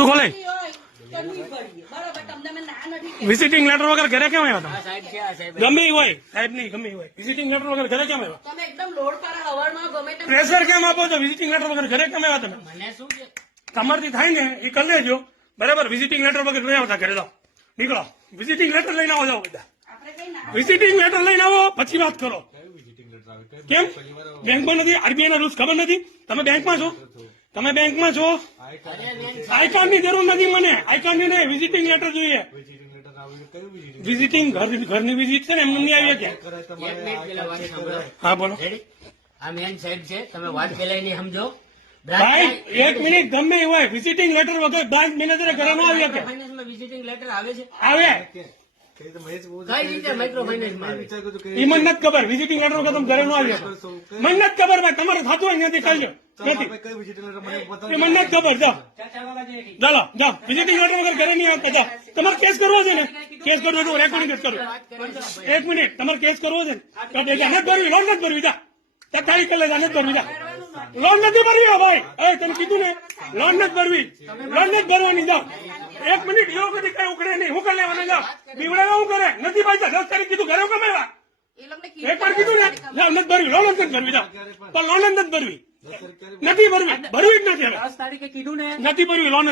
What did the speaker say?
મોઢું ખોલે. તો નહીં ભરીએ. બરોબર, તમને મેં ના નથી કહેતી. વિઝિટિંગ લેટર વગર ઘરે કેમ આવ્યા તમે? આ સાહેબ છે, આ સાહેબ ગમે ઈ હોય સાહેબ નહીં, ગમે ઈ હોય, વિઝિટિંગ લેટર વગર ઘરે કેમ આવ્યા? તમે એકદમ લોડ પર હવારમાં ગમે તેમ પ્રેશર કેમ આપો છો? વિઝિટિંગ લેટર વગર ઘરે કેમ આવ્યા તમે? મને શું છે? તમારથી થાય ને એ કરી લેજો, બરાબર. વિઝિટિંગ લેટર વગર નહીં આવતા ઘરે, જાઓ નીકળો. વિઝિટિંગ લેટર લઈને આવો, જાઓ બધા. આપણે કઈ ના વિઝિટિંગ લેટર લઈને આવો પછી વાત કરો. કેમ બેંકમાં નથી? આરબીઆઈ ના રૂલ્સ ખબર નથી? તમે બેંકમાં છો? તમે બેંકમાં છો? આઈ કાર્ડ ની જરૂર નથી મને, આઈ કાર્ડ ની નહીં, વિઝિટિંગ લેટર જોઈએ. વિઝિટિંગ ઘરની વિઝિટ છે ને, એમને નહીં આવી ક્યાં? એક મિનિટ પેલા વાત સાંભળો. હા બોલો. રેડી? આ મેન સાહેબ છે, તમે વાત પેલા એની સમજો. ભાઈ એક મિનિટ, ગમે એ હોય, વિઝિટિંગ લેટર વગર બ્રાન્ચ મેનેજરે ઘરે ન આવી શકે. ફાઇનાન્સમાં વિઝિટિંગ લેટર આવે છે? આવે કઈ રીતે માઇક્રો ફાઇનાન્સમાં આવે? એ મને નથી ખબર. વિઝિટિંગ લેટર વગર તમે ઘરે ન આવી શકો. મને નથી ખબર ભાઈ, તમારે થતું હોય નથી કરી લો. નથી એ મને નથી ખબર. જાઓ ચાલો, જાઓ. વિઝિટિંગ લેટર વગર ઘરે નહીં આવતા, જાઓ. તમારે કેસ કરવો છે ને? કેસ કરવો તો રેકોર્ડિંગ જ કરું. એક મિનિટ, તમારે કેસ કરવો છે ને? નથી ભરવી, લોન નથી ભરવી, જા તારીખ કરી લે, નથી ભરવી, જા. લોન નથી ભરવી ભાઈ, તમે કીધું ને, લોન નથી ભરવી, લોન નથી ભરવાની, જાઓ. એક મિનિટ, એવું કદી કઈ ઉકળે નહીં, હું કરી લેવાનું, જાઓ. બીવડાવે હું કરે નથી ભાઈ, 10 તારીખ કીધું ઘરે કમાવા. એ લોકોને એક વાર કીધું ને, જાઓ નથી ભરવી, લોન નથી ભરવી, જાઓ. પણ લોન જ નથી ભરવી, નથી ભરવી, ભરવી જ નથી હવે. 10 તારીખે કીધું ને. નથી ભરવી લોન.